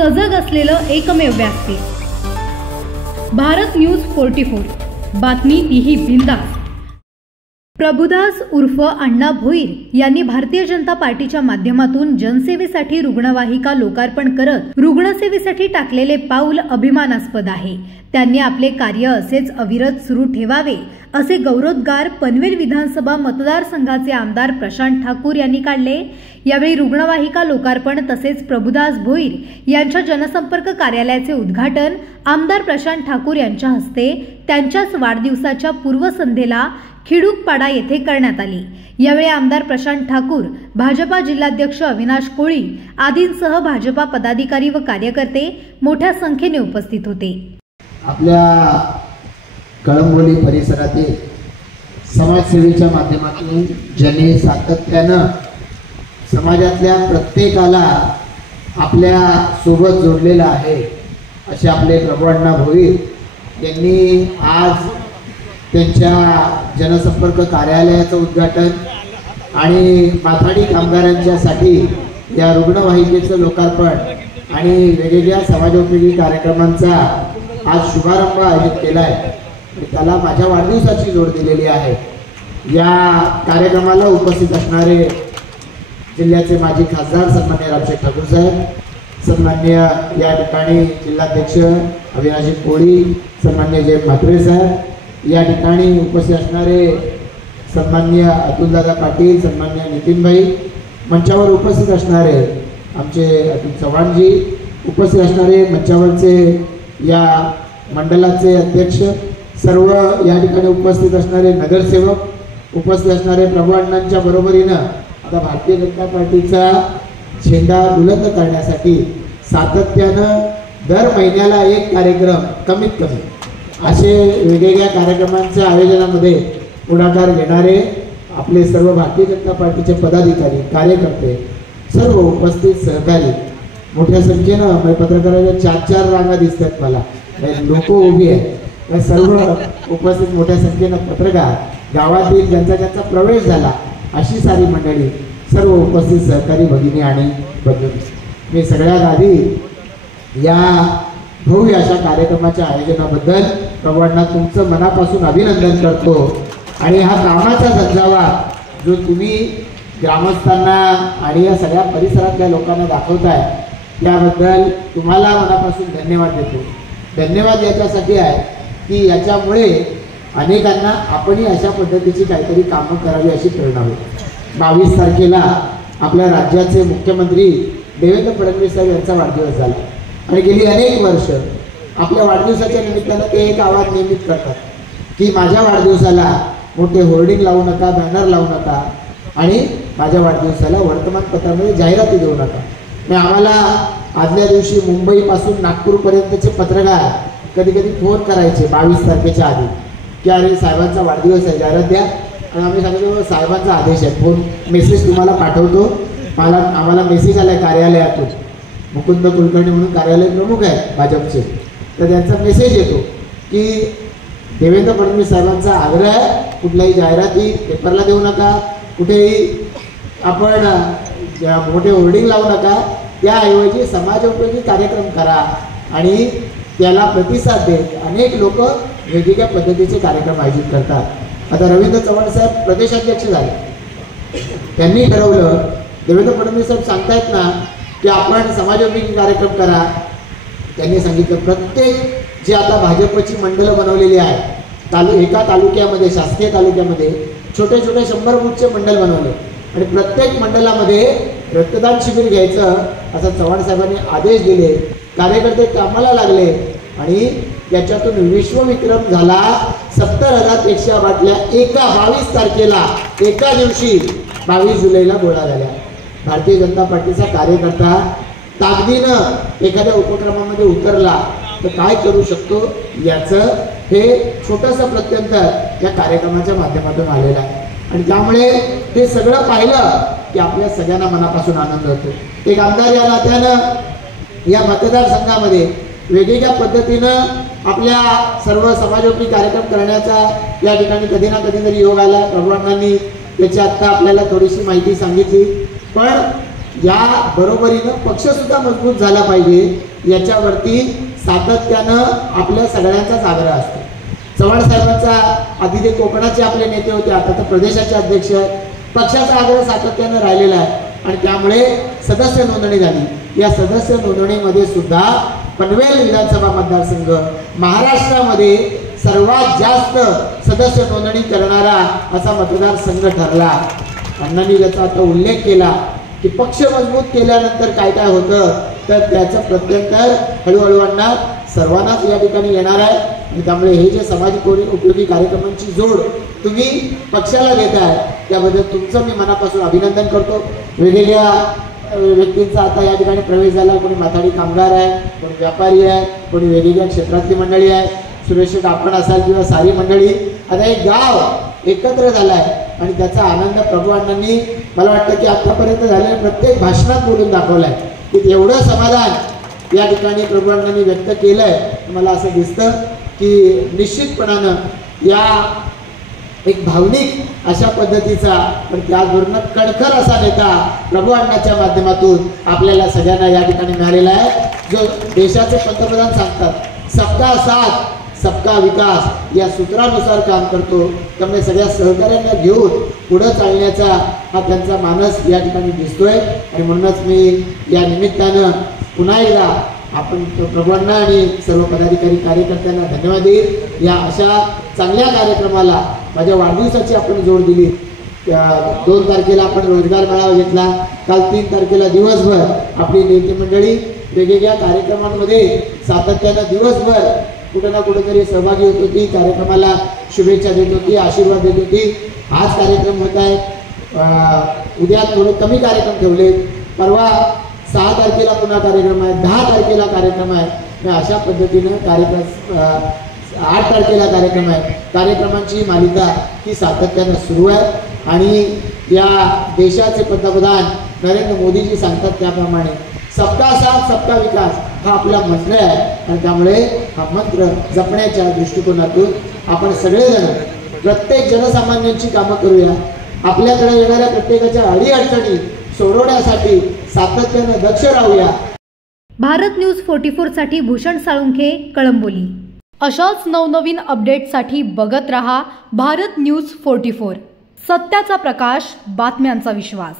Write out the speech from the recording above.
सजग असलेलं एकमेव व्यासपीठ भारत न्यूज 44। बातमी तीही बिंदास। प्रभुदास उर्फ अण्णा भोईर यांनी भारतीय जनता पार्टीच्या माध्यमातून जनसेवेसाठी रुग्णवाहिका लोकार्पण करत रुग्णसेवेसाठी टाकलेले पाऊल अभिमानास्पद आहे। त्यांनी आपले कार्य असेच अविरत सुरू ठेवावे असे गौरवोद्गार पनवेल विधानसभा मतदारसंघाचे आमदार प्रशांत ठाकूर यांनी काढले। यावेळी रुग्णवाहिका लोकार्पण तसेच प्रभुदास भोईर यांच्या जनसंपर्क कार्यालयाचे उद्घाटन आमदार प्रशांत ठाकूर यांच्या हस्ते त्यांच्याच वाढदिवसाच्या पूर्वसंध्येला खिडूकपाडा येथे करण्यात आली। यावेळी आमदार प्रशांत ठाकूर, भाजपा जिल्हाध्यक्ष अविनाश कोळी आदींसह भाजपा पदाधिकारी व कार्यकर्ते मोठ्या संख्येने उपस्थित होते। आपल्या कळंबोली परिसरातील समाजसेवेच्या माध्यमातून ज्यांनी सातत्यानं समाजातल्या प्रत्येकाला आपल्या सोबत जोडलेला आहे असे आपले प्रभू अण्णा भोईर यांनी आज त्यांच्या जनसंपर्क कार्यालयाचं उद्घाटन आणि माथाडी कामगारांच्यासाठी या रुग्णवाहिकेचं लोकार्पण आणि वेगवेगळ्या समाजोपयोगी कार्यक्रमांचा आज शुभारंभ आयोजित केला आहे आणि त्याला माझ्या वाढदिवसाची जोड दिलेली आहे। या कार्यक्रमाला उपस्थित असणारे जिल्ह्याचे माजी खासदार सन्माननीय रामशेठ ठाकूर साहेब, सन्माननीय या ठिकाणी जिल्हाध्यक्ष अविनाश कोळी, सन्माननीय जयंत म्हात्रे साहेब, या ठिकाणी उपस्थित असणारे सन्माननीय अतुलदादा पाटील, सन्माननीय नितीनभाई, मंचावर उपस्थित असणारे आमचे अतुल चव्हाणजी, उपस्थित असणारे मंचावरचे या मंडळाचे अध्यक्ष, सर्व या ठिकाणी उपस्थित असणारे नगरसेवक, उपस्थित असणारे प्रभू अण्णांच्या बरोबरीनं आता भारतीय जनता पार्टीचा झेंडा बुलंद करण्यासाठी सातत्यानं दर महिन्याला एक कार्यक्रम कमीत कमी असे वेगवेगळ्या कार्यक्रमांच्या आयोजनामध्ये पुढाकार घेणारे आपले सर्व भारतीय जनता पार्टीचे पदाधिकारी, कार्यकर्ते, सर्व उपस्थित सहकारी मोठ्या संख्येनं पत्रकारांच्या 4-4 रांगा दिसतात मला, लोक उभी आहेत, सर्व उपस्थित मोठ्या संख्येनं पत्रकार, गावातील ज्यांचा प्रवेश झाला अशी सारी मंडळी, सर्व उपस्थित सहकारी भगिनी आणि बंधू, मी सगळ्यात आधी या भव्य अशा कार्यक्रमाच्या आयोजनाबद्दल प्रभू अण्णा तुमचं मनापासून अभिनंदन करतो आणि हा कामाचा झंझावा जो तुम्ही ग्रामस्थांना आणि या सगळ्या परिसरातल्या लोकांना दाखवताय त्याबद्दल तुम्हाला मनापासून धन्यवाद देतो। धन्यवाद याच्यासाठी आहे की याच्यामुळे अनेकांना आपणही अशा पद्धतीची काहीतरी कामं करावी अशी प्रेरणा होती। 22 तारखेला आपल्या राज्याचे मुख्यमंत्री देवेंद्र फडणवीस साहेब यांचा वाढदिवस झाला आणि गेली अनेक वर्ष आपल्या वाढदिवसाच्या निमित्तानं ते एक आवाज नियमित करतात की माझ्या वाढदिवसाला मोठे होर्डिंग लावू नका, बॅनर लावू नका आणि माझ्या वाढदिवसाला वर्तमानपत्रामध्ये जाहिराती देऊ नका। मी आम्हाला आदल्या दिवशी मुंबईपासून नागपूरपर्यंतचे पत्रकार कधी कधी फोन करायचे 22 तारखेच्या आधी की अरे साहेबांचा वाढदिवस आहे, जाहिरात द्या, आणि आम्ही सांगितलं साहेबांचा आदेश आहे, फोन मेसेज तुम्हाला पाठवतो, आम्हाला मेसेज आला आहे कार्यालयातून, मुकुंद कुलकर्णी म्हणून कार्यालय प्रमुख आहेत भाजपचे, तर त्यांचा मेसेज येतो की देवेंद्र फडणवीस साहेबांचा आग्रह आहे कुठल्याही जाहिराती पेपरला देऊ नका, कुठेही आपण मोठे होर्डिंग लावू नका, त्याऐवजी समाजोपयोगी कार्यक्रम करा आणि त्याला प्रतिसाद देत अनेक लोक वेगवेगळ्या पद्धतीचे कार्यक्रम आयोजित करतात। आता रवींद्र चव्हाण साहेब प्रदेशाध्यक्ष झाले, त्यांनी ठरवलं, देवेंद्र फडणवीस साहेब सांगतायत ना की आपण समाजोपयोगी कार्यक्रम करा, त्यांनी सांगितलं प्रत्येक जे आता भाजपची मंडळं बनवलेली आहेत एका तालुक्यामध्ये, शासकीय तालुक्यामध्ये छोटे छोटे 100 बूथचे मंडळ बनवले आणि प्रत्येक मंडळामध्ये रक्तदान शिबिर घ्यायचं असं चव्हाण साहेबांनी आदेश दिले। कार्यकर्ते कामाला लागले आणि याच्यातून विश्वविक्रम झाला। 70,000पेक्षा बाटल्या एका 22 तारखेला एका दिवशी 22 जुलैला गोळा झाल्या। भारतीय जनता पार्टीचा कार्यकर्ता ताकदीनं एखाद्या उपक्रमामध्ये उतरला तर काय करू शकतो याचं हे छोटंसं प्रत्यंतर या कार्यक्रमाच्या माध्यमातून आलेलं आहे आणि त्यामुळे हे सगळं पाहिलं की आपल्या सगळ्यांना मनापासून आनंद होतो। एक आमदार या नात्यानं या मतदारसंघामध्ये वेगवेगळ्या पद्धतीनं आपल्या सर्व समाजोपयोगी कार्यक्रम करण्याचा या ठिकाणी कधी ना कधीतरी योग आला। प्रभू अण्णांनी त्याची आत्ता आपल्याला थोडीशी माहिती सांगितली, पण या बरोबरीनं पक्ष सुद्धा मजबूत झाला पाहिजे याच्यावरती सातत्यानं आपल्या सगळ्यांचाच आग्रह असतो. चव्हाण साहेबांचा आधी ते कोकणाचे आपले नेते होते, आता तर प्रदेशाचे अध्यक्ष आहेत. पक्षाचा आग्रह सातत्यानं राहिलेला आहे आणि त्यामुळे सदस्य नोंदणी झाली. या सदस्य नोंदणीमध्ये सुद्धा पनवेल विधानसभा मतदारसंघ महाराष्ट्रामध्ये सर्वात जास्त सदस्य नोंदणी करणारा असा मतदारसंघ ठरला. अण्णांनी ज्याचा आता उल्लेख केला की पक्ष मजबूत केल्यानंतर काय काय होतं, तर त्याचं प्रत्युत्तर हळूहळू अण्णा सर्वांनाच या ठिकाणी येणार आहे. आणि त्यामुळे हे जे सामाजिक उपयोगी कार्यक्रमांची जोड तुम्ही पक्षाला देताय त्याबद्दल तुमचं मी मनापासून अभिनंदन करतो. वेगवेगळ्या व्यक्तींचा आता या ठिकाणी प्रवेश झाला. कोणी माथाडी कामगार आहे, कोणी व्यापारी आहे, कोणी वेगवेगळ्या क्षेत्रातली मंडळी आहे. सुरेश आपण असाल किंवा सारी मंडळी, आता एक गाव एकत्र झालं आहे आणि त्याचा आनंद प्रभू अण्णांनी मला वाटतं की आतापर्यंत झालेल्या प्रत्येक भाषणात बोलून दाखवलं आहे की एवढं समाधान या ठिकाणी प्रभू अण्णांनी व्यक्त केलं आहे. मला असं दिसतं की निश्चितपणानं या एक भावनिक अशा पद्धतीचा पण त्याचबरोबर कणखर असा नेता प्रभू अण्णाच्या माध्यमातून आपल्याला सगळ्यांना या ठिकाणी मिळालेला आहे, जो देशाचे पंतप्रधान सांगतात सबका साथ सबका विकास या सूत्रानुसार काम करतो. त्यामुळे सगळ्या सहकार्यांना घेऊन पुढे चालण्याचा हा त्यांचा मानस या ठिकाणी दिसतोय. आणि म्हणूनच मी या निमित्तानं पुन्हा एकदा आपण प्रभू अण्णा आणि सर्व पदाधिकारी कार्यकर्त्यांना धन्यवाद देईल. या अशा चांगल्या कार्यक्रमाला माझ्या वाढदिवसाची आपण जोड दिली. 2 तारखेला आपण रोजगार मेळावा घेतला. काल 3 तारखेला दिवसभर आपली नेते मंडळी वेगवेगळ्या कार्यक्रमांमध्ये सातत्यानं दिवसभर कुठं ना कुठेतरी सहभागी होत होती, कार्यक्रमाला शुभेच्छा देत होती, आशीर्वाद देत होती. आज कार्यक्रम होत आहे, उद्या थोडे कमी कार्यक्रम ठेवले, परवा 6 तारखेला पुन्हा कार्यक्रम आहे, 10 तारखेला कार्यक्रम आहे. अशा पद्धतीनं कार्यक्रम 8 तारखेला कार्यक्रम आहे. कार्यक्रमांची मालिका ही सातत्यानं सुरू आहे आणि या देशाचे पंतप्रधान नरेंद्र मोदीजी सांगतात त्याप्रमाणे सबका साथ सबका विकास हा आपला मंत्र आहे. आणि त्यामुळे हा मंत्र जपण्याच्या दृष्टिकोनातून आपण सगळेजण प्रत्येक जनसामान्यांची कामं करूया. आपल्याकडे येणाऱ्या प्रत्येकाच्या अडीअडचणी सोडवण्यासाठी सातत्यानं दक्ष राहूया. भारत न्यूज 44 साठी भूषण साळुंखे, कळंबोली. अशाच नवनवीन अपडेटसाठी बघत रहा भारत न्यूज 44. सत्याचा प्रकाश, बातम्यांचा विश्वास.